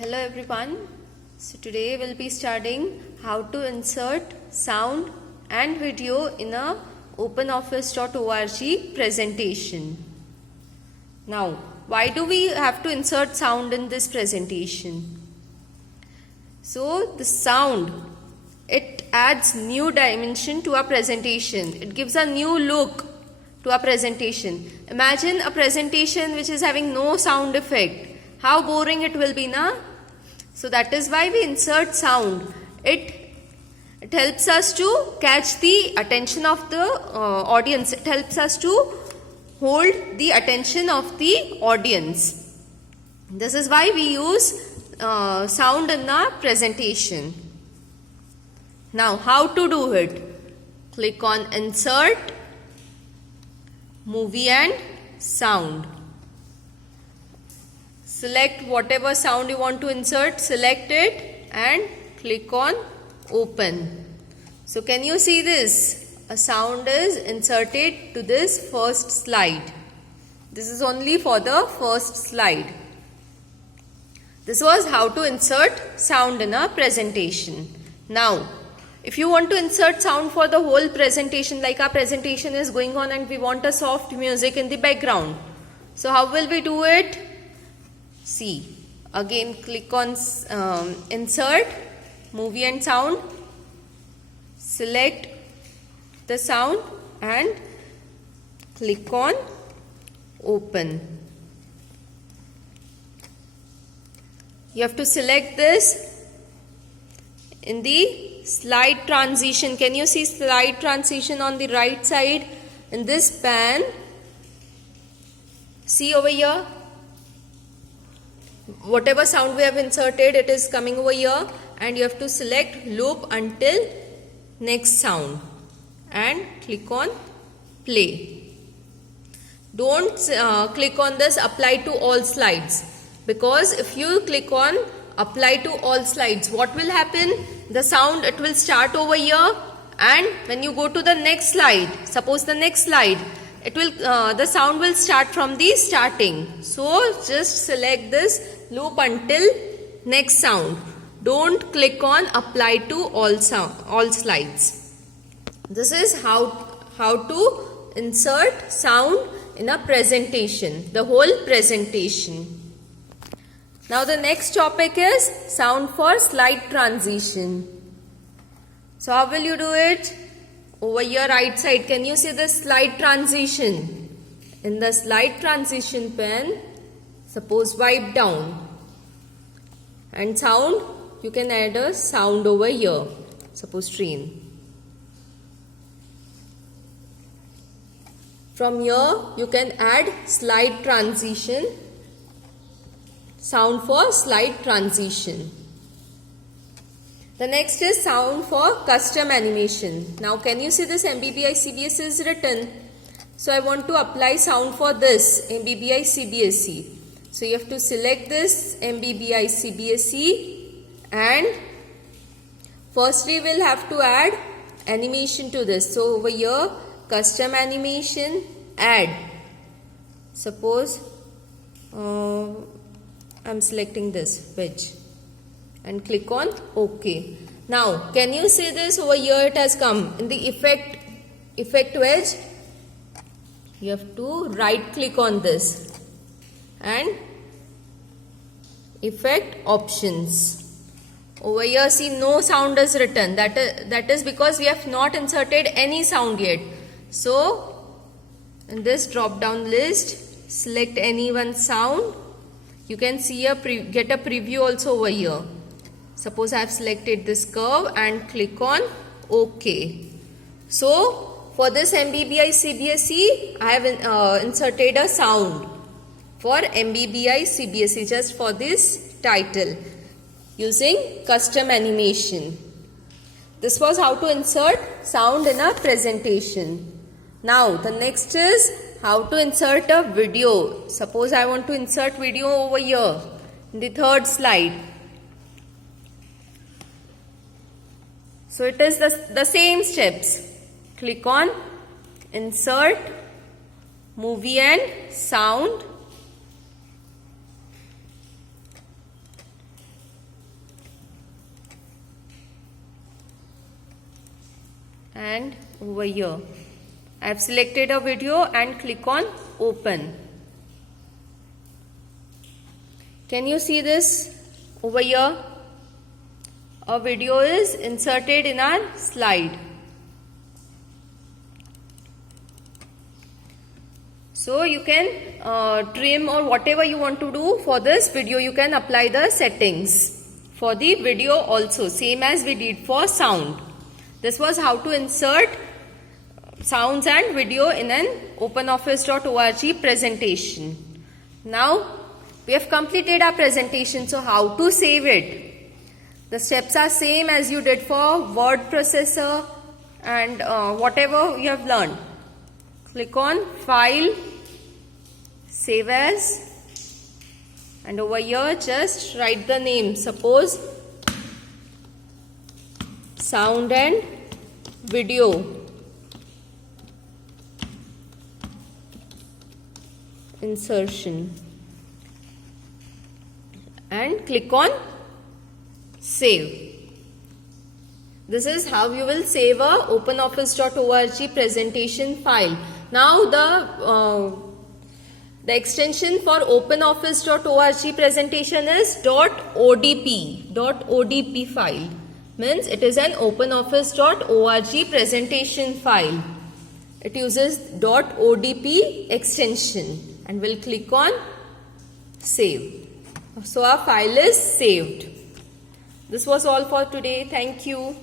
Hello everyone. So today we'll be studying how to insert sound and video in a openoffice.org presentation. Now, why do we have to insert sound in this presentation? So the sound, it adds new dimension to our presentation. It gives a new look to our presentation. Imagine a presentation which is having no sound effect. How boring it will be, na? So that is why we insert sound. It helps us to catch the attention of the audience. It helps us to hold the attention of the audience. This is why we use sound in our presentation. Now, how to do it? Click on Insert, Movie and Sound. Select whatever sound you want to insert, select it and click on Open. So can you see this? A sound is inserted to this first slide. This is only for the first slide. This was how to insert sound in a presentation. Now, if you want to insert sound for the whole presentation, like our presentation is going on and we want a soft music in the background. So how will we do it? See, again click on Insert, Movie and Sound, select the sound and click on Open. You have to select this in the slide transition. Can you see slide transition on the right side in this pan? See over here. Whatever sound we have inserted, it is coming over here and you have to select loop until next sound and click on play. Don't click on this apply to all slides, because if you click on apply to all slides, what will happen? The sound, it will start over here, and when you go to the next slide, suppose the next slide, it will the sound will start from the starting. So just select this loop until next sound. Don't click on apply to all slides. This is how to insert sound in a presentation, the whole presentation. Now the next topic is sound for slide transition. So how will you do it? Over your right side, can you see the slide transition? In the slide transition pane, suppose wipe down and sound, you can add a sound over here, suppose train. From here you can add slide transition, sound for slide transition. The next is sound for custom animation. Now can you see this MBBI CBSE is written? So I want to apply sound for this MBBI CBSE. So you have to select this MBBI CBSE and firstly we'll have to add animation to this. So over here custom animation, add. Suppose I'm selecting this wedge and click on OK. Now can you see this over here? It has come in the effect wedge. You have to right click on this and effect options. Over here see no sound is written. That is because we have not inserted any sound yet. So in this drop down list, select any one sound. You can see get a preview also over here. Suppose I have selected this curve and click on OK. So for this MBBI CBSE, I have inserted a sound for MBBI CBSE just for this title using custom animation. This was how to insert sound in a presentation. Now the next is how to insert a video. Suppose I want to insert video over here in the third slide. So it is the same steps. Click on Insert, Movie and Sound. and over here. I have selected a video and click on open. Can you see this over here? A video is inserted in our slide. So you can trim or whatever you want to do for this video. You can apply the settings for the video also, same as we did for sound. This was how to insert sounds and video in an OpenOffice.org presentation. Now we have completed our presentation. So how to save it? The steps are same as you did for word processor and whatever you have learned. Click on File, Save As, and over here just write the name. Suppose sound and video. Insertion. And click on Save. This is how you will save a OpenOffice.org presentation file. Now the extension for OpenOffice.org presentation is .odp. .odp file means it is an OpenOffice.org presentation file. It uses .odp extension, and we'll click on Save. So our file is saved. This was all for today. Thank you.